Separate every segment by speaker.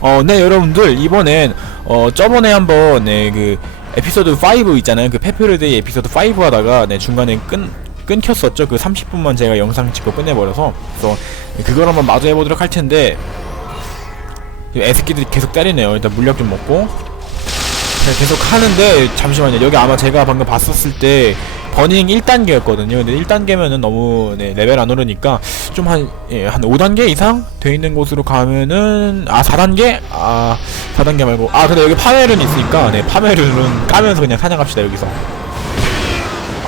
Speaker 1: 어, 네, 여러분들, 이번엔, 어, 저번에 한번, 네, 그, 에피소드 5 있잖아요. 그 페페르데이 에피소드 5 하다가, 네, 중간에 끈, 끊겼었죠. 그 30분만 제가 영상 찍고 끝내버려서. 그래서, 그걸 한번 마저 해보도록 할 텐데, 애새끼들이 계속 때리네요. 일단 물약 좀 먹고. 네, 계속 하는데, 잠시만요. 여기 아마 제가 방금 봤었을 때, 버닝 1단계였거든요. 근데 1단계면은 너무 네, 레벨 안 오르니까 좀 한 예, 한 5단계 이상 돼 있는 곳으로 가면은 아 4단계? 아 4단계 말고 아 근데 여기 파메룬 있으니까 네 파메룬은 까면서 그냥 사냥합시다 여기서.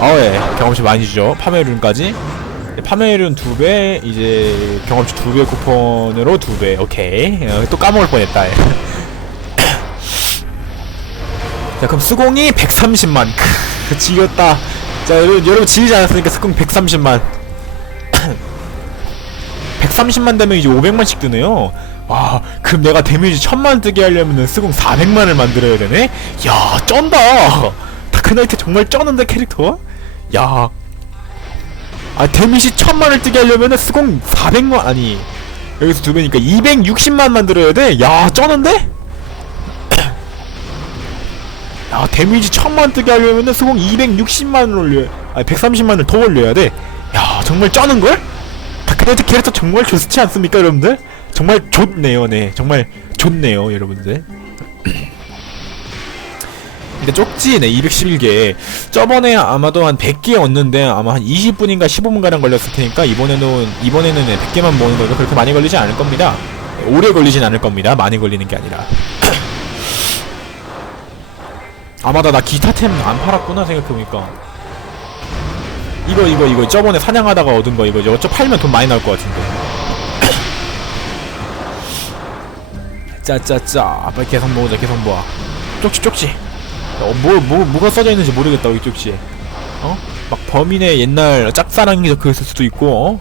Speaker 1: 어예 경험치 많이 주죠. 파메룬까지. 네, 파메룬 2배 이제 경험치 2배 쿠폰으로 2배 오케이 어, 또 까먹을 뻔했다. 예. 자 그럼 수공이 130만 크 지겼다 자 여러분 여러분 지리지 않았으니까 수공 130만. 130만 되면 이제 500만씩 뜨네요. 와 그럼 내가 데미지 1000만 뜨게 하려면은 수공 400만을 만들어야 되네? 야 쩐다! 다크나이트 정말 쩌는데 캐릭터? 야. 아 데미지 1000만을 뜨게 하려면은 수공 400만 아니 여기서 두 배니까 260만 만들어야 돼 야 쩌는데 야 데미지 1000만 뜨게 하려면은 수공 260만을 올려 아니 130만을 더 올려야 돼 야 정말 쩌는걸? 다크나이트 캐릭터 정말 좋지 않습니까 여러분들? 정말 좋네요 네. 정말 좋네요 여러분들. 근데 쪽지 네 211개. 저번에 아마도 한 100개 얻는데 아마 한 20분인가 15분가량 걸렸을 테니까 이번에는 이번에는 네, 100개만 모으는 거니까 그렇게 많이 걸리지 않을 겁니다. 오래 걸리진 않을 겁니다 많이 걸리는 게 아니라 아마다 나 기타템 안 팔았구나 생각해보니까 이거 이거 이거 저번에 사냥하다가 얻은 거 이거 어쩌 팔면 돈 많이 나올 것 같은데 짜짜짜 빨리 계속 모으자 계속 모아 쪽지 쪽지 어, 뭐, 뭐, 뭐가 써져 있는지 모르겠다 여기 쪽지에 어? 막 범인의 옛날 짝사랑이 적혀있을 수도 있고 어?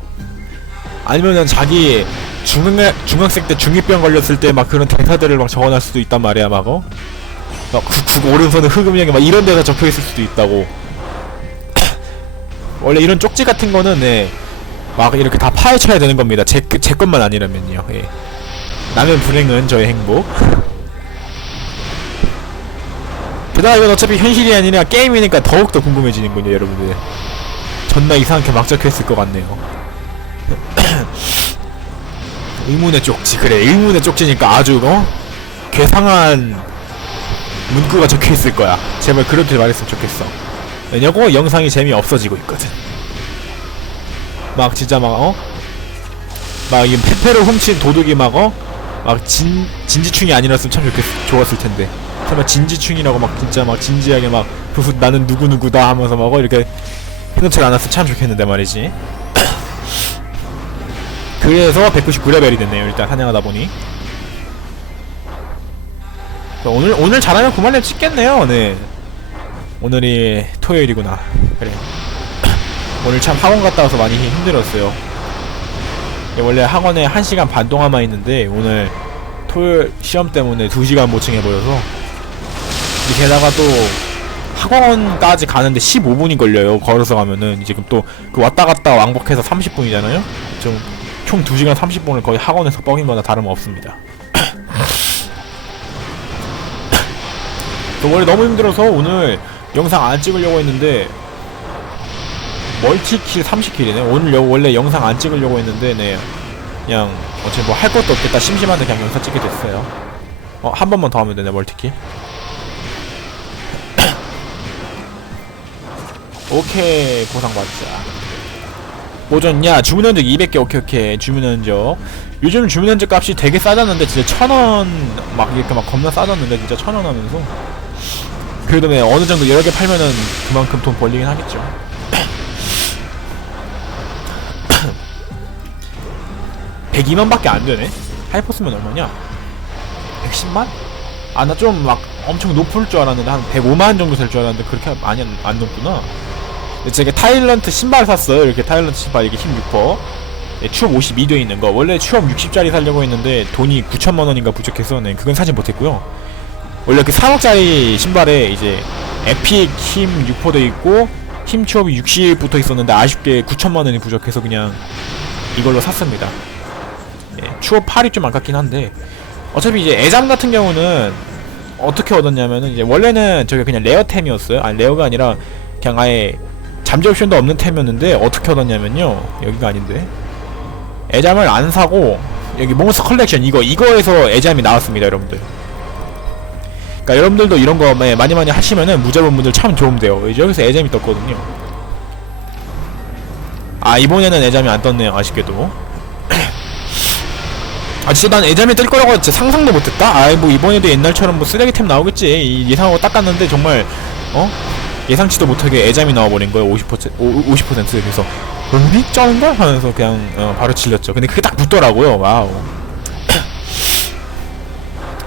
Speaker 1: 아니면은 자기 중학, 중학생 때 중2병 걸렸을 때 막 그런 대사들을 막 적어놨을 수도 있단 말이야 막 어? 막 쿡쿡 오른손에 흑음량이 막 이런 데다 적혀 있을 수도 있다고. 원래 이런 쪽지 같은 거는 네, 막 이렇게 다 파헤쳐야 되는 겁니다. 제, 제 것만 아니라면요. 예. 남의 불행은 저의 행복. 게다가 이건 어차피 현실이 아니라 게임이니까 더욱더 궁금해지는군요, 여러분들. 존나 이상하게 막 적혀 있을 것 같네요. 의문의 쪽지, 그래, 의문의 쪽지니까 아주, 어? 괴상한 문구가 적혀 있을 거야. 제발 그렇게 말했으면 좋겠어. 왜냐고 영상이 재미 없어지고 있거든. 막 진짜 막 어? 막이 페페를 훔친 도둑이 막 어? 막 진 진지충이 아니었으면 참 좋겠 좋았을 텐데. 설마 진지충이라고 막 진짜 막 진지하게 막 후후 나는 누구 누구다 하면서 막 어, 이렇게 해놓지 않았으면 참 좋겠는데 말이지. 그래서 199레벨이 됐네요. 일단 사냥하다 보니. 자, 오늘 오늘 잘하면 9만렙 찍겠네요. 네. 오늘이 토요일이구나. 그래. 오늘 참 학원 갔다 와서 많이 힘들었어요. 예, 원래 학원에 1시간 반 동안만 있는데 오늘 토요일 시험 때문에 2시간 보충해 버려서 게다가 또 학원까지 가는데 15분이 걸려요. 걸어서 가면은 지금 또 그 왔다 갔다 왕복해서 30분이잖아요. 좀 총 2시간 30분을 거의 학원에서 뻑인 거나 다름없습니다. 저 원래 너무 힘들어서 오늘 영상 안 찍으려고 했는데 멀티킬 30킬이네. 오늘 여, 원래 영상 안 찍으려고 했는데 네. 그냥 어차피 뭐 할 것도 없겠다 심심한데 그냥 영상 찍게 됐어요. 어 한 번만 더 하면 되네 멀티킬. 오케이 보상 받자. 뭐 줬냐 주문 현적 200개 오케이 오케이. 주문 현적. 요즘 주문 현적 값이 되게 싸졌는데 진짜 천원 막 이렇게 막 겁나 싸졌는데 진짜 천원 하면서 그래도 네, 어느 정도 여러 개 팔면은 그만큼 돈 벌리긴 하겠죠. (102만밖에) 안 되네? 하이퍼스면 얼마냐? (110만) 아 나 좀 막 엄청 높을 줄 알았는데 한 (105만) 정도 될 줄 알았는데 그렇게 많이 안, 안 높구나. 근데 제가 타일런트 신발 샀어요. 이렇게 타일런트 신발 이게 16% 네, 추업 52돼 있는 거. 원래 추업 60짜리 살려고 했는데 돈이 9천만 원인가 부족해서 네 그건 사지 못했고요 원래 그 3억짜리 신발에 이제 에픽 힘6%돼 있고 힘 추업이 60 붙어 있었는데 아쉽게 9천만 원이 부족해서 그냥 이걸로 샀습니다. 예, 추업 8이 좀 아깝긴 한데 어차피 이제 애잠 같은 경우는 어떻게 얻었냐면은 이제 원래는 저게 그냥 레어템이었어요. 아니 레어가 아니라 그냥 아예 잠재 옵션도 없는 템이었는데 어떻게 얻었냐면요. 여기가 아닌데. 애잠을 안 사고 여기 몬스터 컬렉션 이거 이거에서 애잠이 나왔습니다, 여러분들. 그러니까 여러분들도 이런 거 마- 많이 많이 하시면은 무자본분들 참 도움돼요. 이제 여기서 애잠이 떴거든요. 아 이번에는 애잠이 안 떴네요, 아쉽게도. 아 진짜 난 애잠이 뜰 거라고 진짜 상상도 못했다. 아이 뭐 이번에도 옛날처럼 뭐 쓰레기템 나오겠지. 이 예상하고 닦았는데 정말 어 예상치도 못하게 애잠이 나와버린 거예요. 50% 오- 50% 그래서 어디 쩌는가 하면서 그냥 어, 바로 질렸죠. 근데 그게 딱 붙더라고요. 와우.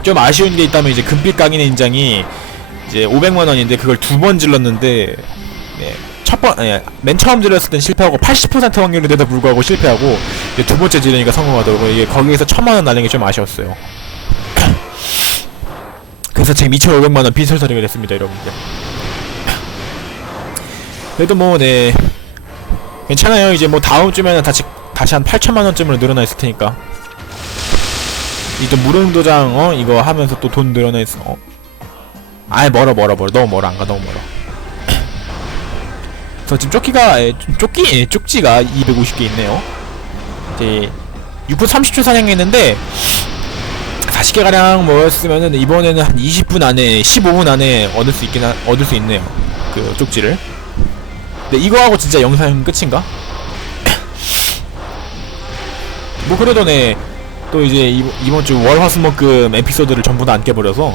Speaker 1: 좀 아쉬운 게 있다면 이제 금빛 강인의 인장이 이제 500만 원인데 그걸 두 번 질렀는데 네. 첫 번, 아니, 맨 처음 질렀을 땐 실패하고 80% 확률인데도 불구하고 실패하고 이제 두 번째 지르니까 성공하더라고요. 이게 거기에서 천만 원 날린 게 좀 아쉬웠어요. 그래서 지금 2,500만 원 서리게 됐습니다, 여러분들. 그래도 뭐, 네. 괜찮아요. 이제 뭐 다음 주면은 다시 다시 한 8천만 원쯤으로 늘어나 있을 테니까. 이또 무릉도장 어 이거 하면서 또돈 있어. 어. 아이 멀어 멀어 멀어 너무 멀어 안 가 너무 멀어. 저 지금 조끼가 에, 좀 조끼 예, 쪽지가 250개 있네요. 이제 6분 30초 사냥했는데 40개 가량 모였으면은 이번에는 한 20분 안에 15분 안에 얻을 수 있긴 하, 얻을 수 있네요. 그 쪽지를. 근데 이거 하고 진짜 영상 끝인가? 뭐 그래도 네. 또 이제 이번, 주 월화수목금 에피소드를 전부 다 안 깨버려서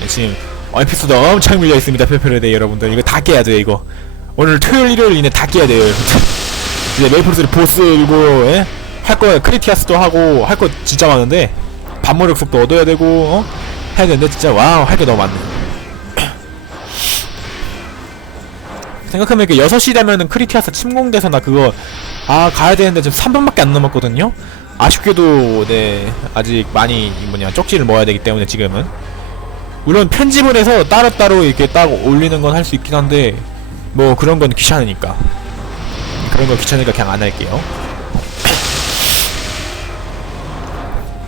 Speaker 1: 네, 지금 어, 에피소드 엄청 밀려 있습니다. 페페레데 여러분들 이거 다 깨야 돼요 이거. 오늘 토요일 일요일 이내 다 깨야 돼요. 이제 메이플스리 보스 이거 예? 할거 크리티아스도 하고 할 거 진짜 많은데 반모력 속도 얻어야 되고 어? 해야 되는데 진짜 와우 할 게 너무 많네. 이렇게 6시 되면은 크리티아스 침공돼서 나 그거 아 가야 되는데 지금 3분밖에 안 남았거든요. 아쉽게도 네 아직 많이 뭐냐 쪽지를 모아야 되기 때문에 지금은. 물론 편집을 해서 따로따로 이렇게 딱 올리는 건 할 수 있긴 한데 뭐 그런 건 귀찮으니까. 그런 거 귀찮으니까 그냥 안 할게요.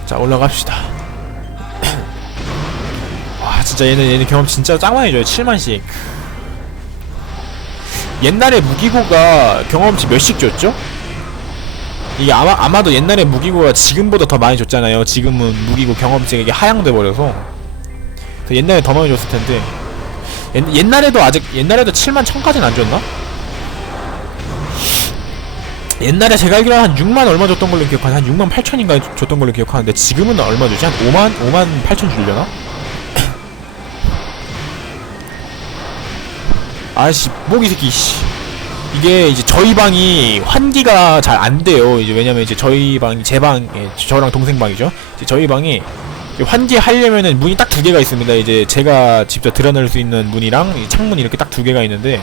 Speaker 1: 자 올라갑시다. 와 진짜 얘는 얘는 경험 진짜 짱 많이 줘요 7만씩. 옛날에 무기고가 경험치 몇씩 줬죠? 이게 아마 아마도 옛날에 무기고가 지금보다 더 많이 줬잖아요. 지금은 무기고 경험치가 이게 하향돼 버려서 더 옛날에 더 많이 줬을 텐데 옛, 옛날에도 아직 옛날에도 7만 1000까지는 안 줬나? 옛날에 제가 알기로 한 6만 얼마 줬던 걸로 기억하는데 한 6만 8천인가 줬던 걸로 기억하는데 지금은 얼마 주지? 한 5만 5만 8천 줄려나? 아씨 목이 새끼 씨 이게 이제 저희 방이 환기가 잘 안 돼요. 이제 왜냐면 이제 저희 방이 제 방, 예, 저랑 동생 방이죠. 이제 저희 방이 환기 하려면은 문이 딱 두 개가 있습니다. 이제 제가 직접 드러낼 수 있는 문이랑 이 창문이 이렇게 딱 두 개가 있는데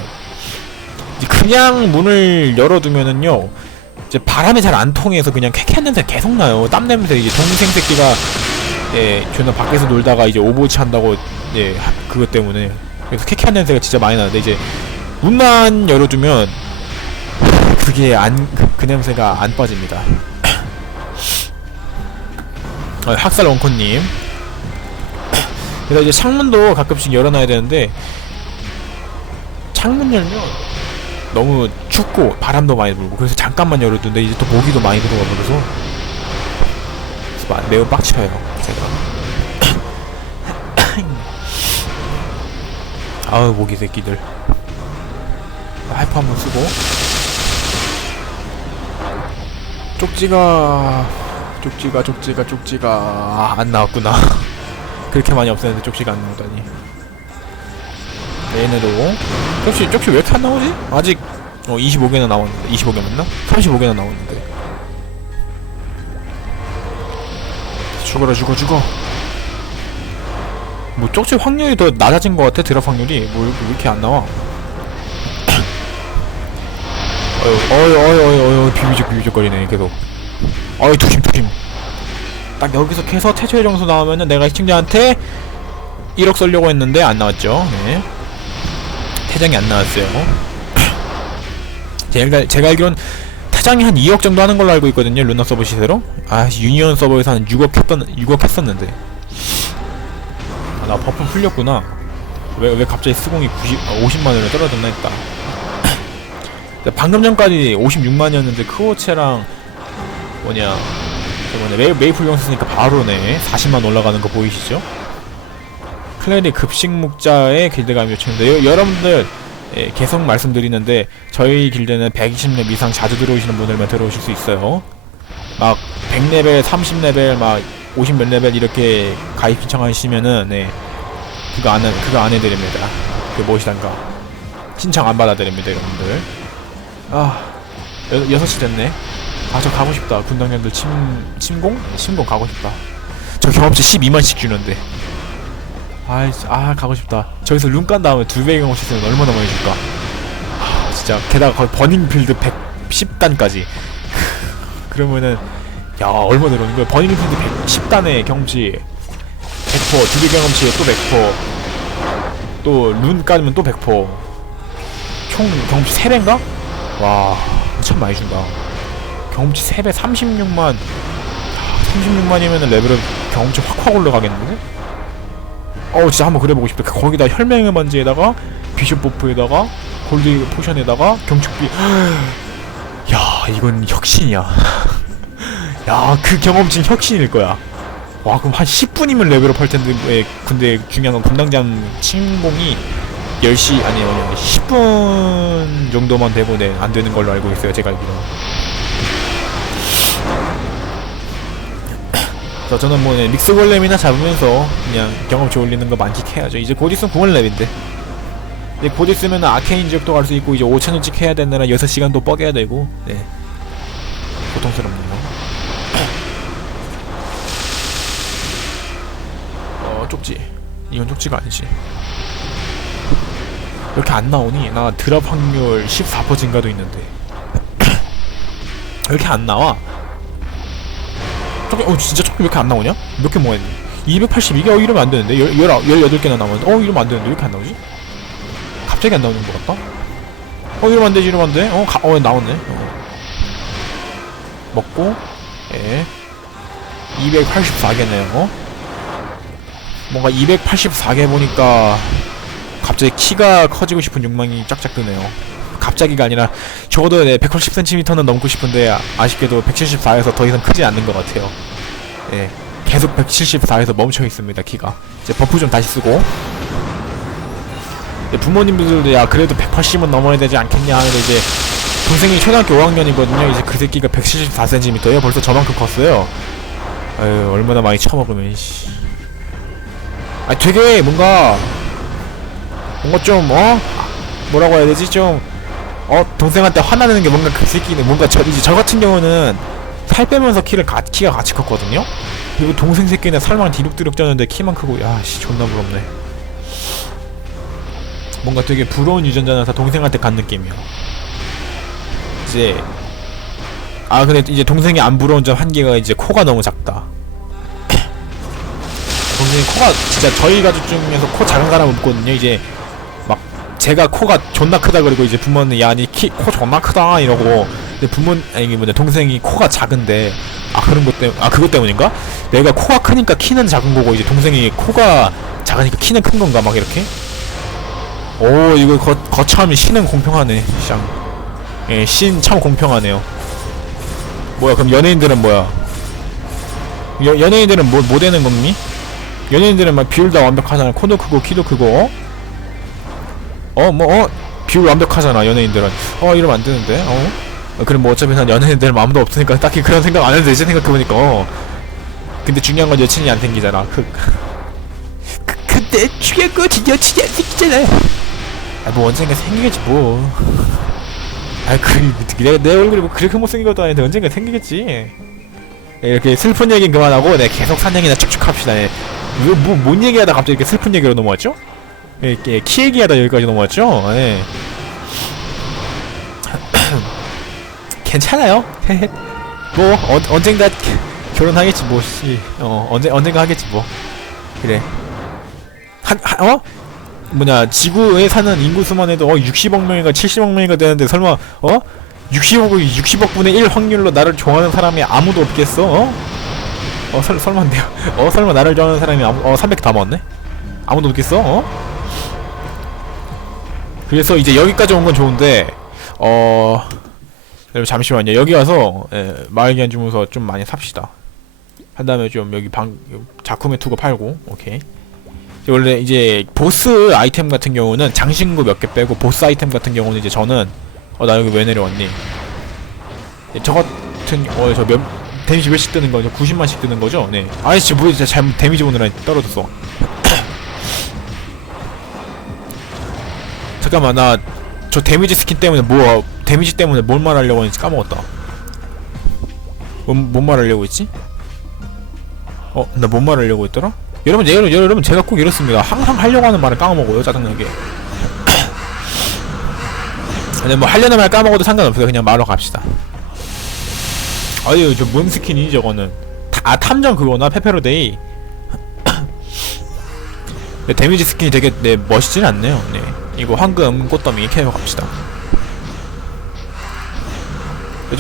Speaker 1: 그냥 문을 열어두면은요. 이제 바람이 잘 안 통해서 그냥 쾌쾌한 냄새 계속 나요. 땀 냄새 이제 동생 새끼가 예, 존나 밖에서 놀다가 이제 오버워치 한다고 예, 하- 그것 때문에 그래서 쾌쾌한 냄새가 진짜 많이 나는데 이제 문만 열어두면 그게 안그 냄새가 안 빠집니다. 어, 학살 원코님. 그래서 이제 창문도 가끔씩 열어놔야 되는데 창문 열면 너무 춥고 바람도 많이 불고 그래서 잠깐만 열어두는데 이제 또 모기도 많이 들어가 버려서 매우 빡쳐요 제가. 아우 모기 새끼들. 하이퍼 한번 쓰고. 쪽지가 쪽지가 쪽지가 쪽지가. 아, 안 나왔구나. 그렇게 많이 없었는데 쪽지가 안 나오다니. 얘네도 쪽지 쪽지 왜 이렇게 안 나오지? 아직 어 25개나 나왔는데. 25개 맞나? 35개나 나왔는데. 죽어라 죽어 죽어. 뭐 쪽지 확률이 더 낮아진 것 같아 드랍 확률이. 뭐 이렇게 안 나와 어휴, 어휴, 어휴, 어휴, 어휴, 비비적, 비비적 거리네, 계속. 어휴, 조심, 조심. 딱 여기서 계속 최초의 점수 나오면은 내가 시청자한테 1억 쏠려고 했는데 안 나왔죠. 네. 태장이 안 나왔어요. 제가, 제가 알기론 태장이 한 2억 정도 하는 걸로 알고 있거든요, 루나 서버 시세로. 아, 유니언 서버에서 한 6억 했던, 6억 했었는데. 아, 나 버프 풀렸구나. 왜, 왜 갑자기 스공이 90, 아, 50만원으로 떨어졌나 했다. 근데 방금 전까지 56만이었는데 크오체랑 뭐냐 그 뭐냐 메이, 메이플 용 쓰니까 바로네. 40만 올라가는 거 보이시죠? 클레리 급식 묵자의 길드감이 요청인데 여러분들 예, 계속 말씀드리는데 저희 길드는 120렙 이상 자주 들어오시는 분들만 들어오실 수 있어요. 막 100레벨, 30레벨, 막 50몇 레벨 이렇게 가입 신청하시면은 네. 그거 안 해, 그거 안 해드립니다. 그 무엇이단가. 신청 안 받아드립니다 여러분들 아 여, 6시 됐네. 아 저 가고 싶다. 군당년들 침 침공? 침공 가고 싶다. 저 경험치 12만씩 주는데. 아이 아 가고 싶다. 저기서 룬 깐 다음에 두 배의 경험치 쓰면 얼마나 많이 줄까? 아 진짜. 게다가 거의 버닝필드 110단까지. 그러면은 야 얼마 늘어는 거야 버닝필드 110단의 경험치 100% 두배 경험치에 또 100%또 룬 까면 또 100%총 경험치 3배인가? 와, 참 많이 준다. 경험치 3배 36만. 36만이면은 레벨은 경험치 확확 올라가겠는데? 어우, 진짜 한번 그래보고 싶다. 거기다 혈맹의 반지에다가, 비숍 버프에다가, 골드 포션에다가, 경축비. 야, 이건 혁신이야. 야, 그 경험치는 혁신일 거야. 와, 그럼 한 10분이면 레벨업 할 텐데, 에, 근데 중요한 건 분당장 침공이 10시 아니 아니 10분 정도만 되고 네, 안 되는 걸로 알고 있어요 제가 알기로. 자 저는 뭐 네, 믹스 골렘이나 잡으면서 그냥 경험치 올리는 거 만끽해야죠. 이제 곧 있으면 9월렙인데. 이제 곧 있으면 아케인 지역도 갈 수 있고 이제 5천원씩 해야 되느라 6시간도 뻐겨야 되고 네. 고통스럽네요. 어 쪽지. 이건 쪽지가 아니지 이렇게 안 나오니 나 드랍 확률 14% 증가도 있는데 왜 이렇게 안 나와? 저기 어 진짜 저기 왜 이렇게 안 나오냐? 몇 개 모았니? 282개 어 이러면 안 되는데 열, 열, 18개나 남았는데 어 이러면 안 되는데 왜 이렇게 안 나오지? 갑자기 안 나오는 것 같다? 어 이러면 안 되지 이러면 안 돼? 어, 가, 어 나왔네 어. 먹고 예 284개네요 어? 뭔가 284개 보니까 갑자기 키가 커지고 싶은 욕망이 쫙쫙 드네요. 갑자기가 아니라 적어도 네, 180cm는 넘고 싶은데 아- 아쉽게도 174에서 더 이상 크지 않는 것 같아요. 예, 계속 174에서 멈춰 있습니다 키가. 이제 버프 좀 다시 쓰고. 부모님들도 야 그래도 180은 넘어야 되지 않겠냐 하는데 이제 동생이 초등학교 5학년이거든요. 이제 그 새끼가 174cm예요. 벌써 저만큼 컸어요. 아유 얼마나 많이 처먹으면 씨. 아 되게 뭔가 뭔가 좀 어? 뭐라고 해야 되지 좀 어 동생한테 화나는 게 뭔가 그 새끼는 뭔가 저 이제 저 같은 경우는 살 빼면서 키를 가, 키가 같이 컸거든요. 그리고 동생 새끼는 살만 디룩디룩 쪘는데 키만 크고 야씨 존나 부럽네. 뭔가 되게 부러운 유전자는 다 동생한테 간 느낌이야. 이제 아 근데 이제 동생이 안 부러운 점한 개가 이제 코가 너무 작다. 동생이 코가 진짜 저희 가족 중에서 코 작은 사람 없거든요. 이제 막 제가 코가 존나 크다 그리고 이제 부모는 야 니 키 코 존나 크다 이러고 근데 부모 아니 뭐냐 동생이 코가 작은데 아 그런 것 때문 아 그것 때문인가? 내가 코가 크니까 키는 작은 거고 이제 동생이 코가 작으니까 키는 큰 건가 막 이렇게 오 이거 거 거참이 신은 공평하네 쌍. 예 신 참 공평하네요. 뭐야 그럼 연예인들은 뭐야? 여, 연예인들은 뭐, 뭐 되는 겁니? 연예인들은 막 비율 다 완벽하잖아. 코도 크고 키도 크고. 어, 뭐, 어? 비율 완벽하잖아, 연예인들은. 어, 이러면 안 되는데, 어? 어, 그럼 뭐 어차피 난 연예인들 마음도 없으니까 딱히 그런 생각 안 해도 되지, 생각해보니까. 어. 근데 중요한 건 여친이 안 생기잖아. 그, 그, 근데 중요한 건 여친이 안 생기잖아. 아, 뭐 언젠가 생기겠지, 뭐. 아, 그, 내, 내 얼굴이 뭐 그렇게 못생긴 것도 아닌데 언젠가 생기겠지. 예, 이렇게 슬픈 얘기는 그만하고 네 계속 산 얘기나 쭉쭉 합시다. 예. 이거 뭐, 뭔 얘기하다 갑자기 이렇게 슬픈 얘기로 넘어왔죠? 예, 이렇게 키 얘기하다 여기까지 넘어왔죠? 예. 괜찮아요. 뭐 어, 언젠가 결혼하겠지 뭐 씨. 어 언제 언젠가 하겠지 뭐. 그래. 한, 한 어? 뭐냐 지구에 사는 인구 수만 해도 어 60억 명인가 70억 명인가 되는데 설마 어 60억 60억 분의 1 확률로 나를 좋아하는 사람이 아무도 없겠어? 어? 어 설, 설마인데요. 어 설마 나를 좋아하는 사람이 아무, 어 300 다 먹었네. 아무도 없겠어? 어? 그래서 이제 여기까지 온 건 좋은데 어 여러분 잠시만요. 여기 와서 예, 마을기한 주문서 좀 많이 삽시다. 한 다음에 좀 여기 방 작품에 투고 팔고 오케이. 원래 이제 보스 아이템 같은 경우는 장신구 몇 개 빼고 보스 아이템 같은 경우는 이제 저는 어 나 여기 왜 내려왔니? 예, 저 같은 어저 몇 데미지 몇씩 뜨는 거죠? 90만씩 뜨는 거죠? 네. 아이씨 뭐 진짜 잘못 데미지 오느라 떨어졌어 잠깐만 나 저 데미지 스킨 때문에 뭐 데미지 때문에 뭘 말하려고 했는지 까먹었다. 뭔, 뭔 말하려고 했지? 어? 나 뭔 말하려고 했더라? 여러분 여러분 여러분 제가 꼭 이렇습니다. 항상 하려고 하는 말을 까먹어요 짜증나게. 근데 뭐 하려는 말 까먹어도 상관없어요. 그냥 말로 갑시다. 아유 저뭔 스킨이지 저거는? 타, 아 탐정 그거나? 페페로데이? 네, 데미지 스킨이 되게 네 멋있진 않네요. 네 이거 황금 꽃더미 캐러 갑시다.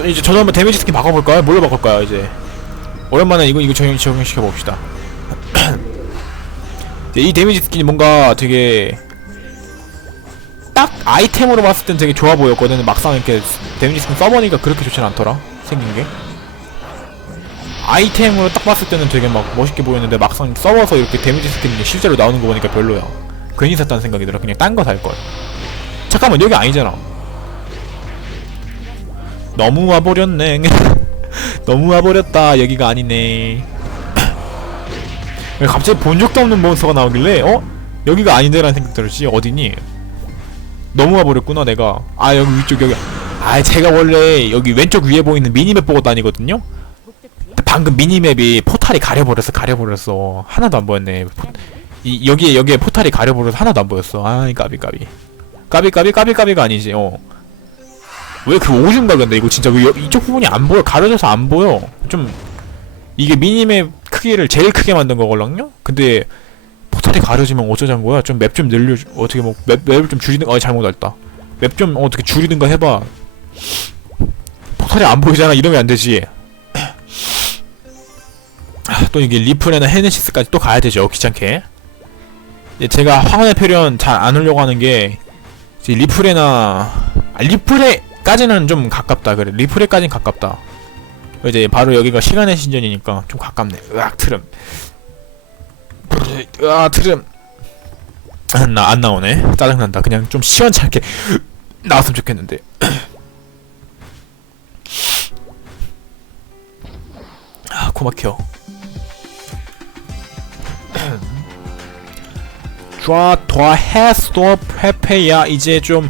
Speaker 1: 이제- 저도 한번 데미지 스킨 바꿔볼까요? 뭘로 바꿀까요 이제? 오랜만에 이거 이거 적용, 적용시켜 봅시다. 이 데미지 스킨이 뭔가 되게 딱 아이템으로 봤을 땐 되게 좋아 보였거든. 막상 이렇게 데미지 스킨 써보니까 그렇게 좋진 않더라 생긴 게. 아이템으로 딱 봤을 때는 되게 막 멋있게 보였는데 막상 써봐서 이렇게 데미지 스킨이 실제로 나오는 거 보니까 별로야 괜히 샀다는 생각이 들어. 그냥 딴 거 살걸. 잠깐만 여기 아니잖아. 너무 와버렸네. 너무 와버렸다. 여기가 아니네. 왜 갑자기 본 적도 없는 몬스터가 나오길래 어? 여기가 아닌데라는 생각 들었지? 어디니? 너무 와버렸구나 내가. 아 여기 위쪽 여기. 아 제가 원래 여기 왼쪽 위에 보이는 미니맵 보고 다니거든요? 방금 미니맵이 포탈이 가려버렸어 가려버렸어. 하나도 안 보였네. 포, 이, 여기에 여기에 포탈이 가려버려서 하나도 안 보였어. 아이 까비 까비. 까비 까비 까비 까비가 아니지 어. 왜 그 오줌 가 근데? 이거 진짜 왜 여- 이쪽 부분이 안 보여. 가려져서 안 보여. 좀 이게 미니맵 크기를 제일 크게 만든 거걸랑요? 근데 포탈이 가려지면 어쩌자는 거야? 좀 맵 좀 늘려 어떻게 뭐 맵, 맵을 좀 줄이든 어 잘못했다. 맵 좀 어떻게 줄이든가 해봐. 포탈이 안 보이잖아. 이러면 안 되지. 아, 또 이게 리플이나 헤네시스까지 또 가야 되죠. 귀찮게. 이 제 제가 황혼의 표현 잘 안 하려고 하는 게 이제 리플에나 아, 리플에까지는 좀 가깝다. 그래 리플에까진 가깝다. 이제 바로 여기가 시간의 신전이니까 좀 가깝네. 으악 트름. 으악 트름. 나안 나오네. 짜증난다. 그냥 좀 시원찮게 나왔으면 좋겠는데. 아 코막혀 더 해스도 페페야 이제 좀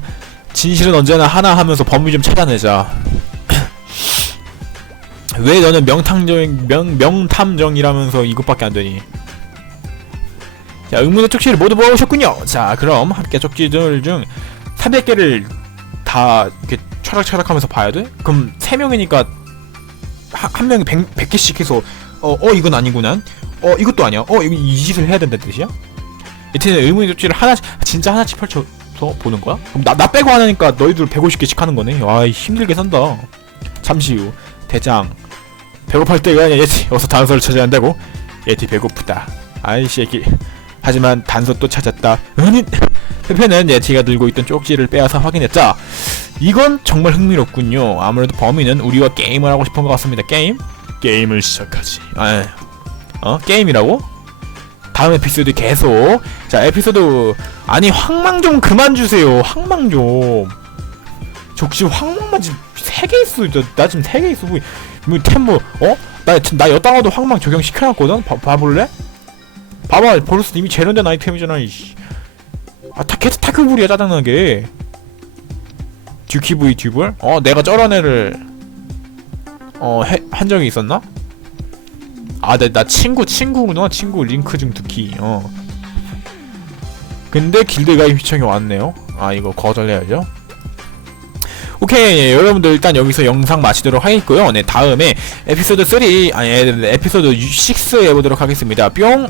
Speaker 1: 진실은 언제나 하나 하면서 범위 좀 찾아내자 왜 너는 명탐정 명 명탐정이라면서 이것밖에 안 되니? 자 의문의 쪽지를 모두 모으셨군요. 자 그럼 함께 쪽지들 중 300개를 다 이렇게 차락차락하면서 봐야 돼? 그럼 3명이니까 한, 한 명이 100, 100 개씩 해서 어, 어 이건 아니구나. 어 이것도 아니야. 어 이거 이 짓을 해야 된다는 뜻이야? 이태는 의문의 쪽지를 하나씩 진짜 하나씩 펼쳐 서 보는 거야? 그럼 나, 나 빼고 하나니까 너희들 150개씩 하는 거네. 와 힘들게 산다. 잠시 후 대장 배고플 때가 아니야 예티 어서 단서를 찾아야 한다고 예티 배고프다 아이 새끼 하지만 단서 또 찾았다 은인 페페는 예티가 들고 있던 쪽지를 빼앗아 확인했자 이건 정말 흥미롭군요 아무래도 범인은 우리와 게임을 하고 싶은 것 같습니다 게임? 게임을 시작하지 아, 어? 게임이라고? 다음 에피소드 계속 자 에피소드 아니 황망 좀 그만 주세요 황망 좀 적시 황망만 지금 3개 있어 나 지금 3개 있어 뭐, 뭐 템뭐 어? 나, 나 여당어도 황망 적용 시켜놨거든? 봐, 봐볼래? 봐봐 벌써 이미 재련된 아이템이잖아 이씨 아 타켓 타크불이야 짜증나게 듀키브이 듀블? 어 내가 애를 어 해, 한 적이 있었나? 아 나 나 친구 친구구나. 친구 링크 중 두키 어. 근데 길드 가입 시청이 왔네요. 아 이거 거절해야죠. 오케이. 예, 여러분들 일단 여기서 영상 마치도록 하겠고요. 네 다음에 에피소드 3 아니 에, 에피소드 6에 보도록 하겠습니다. 뿅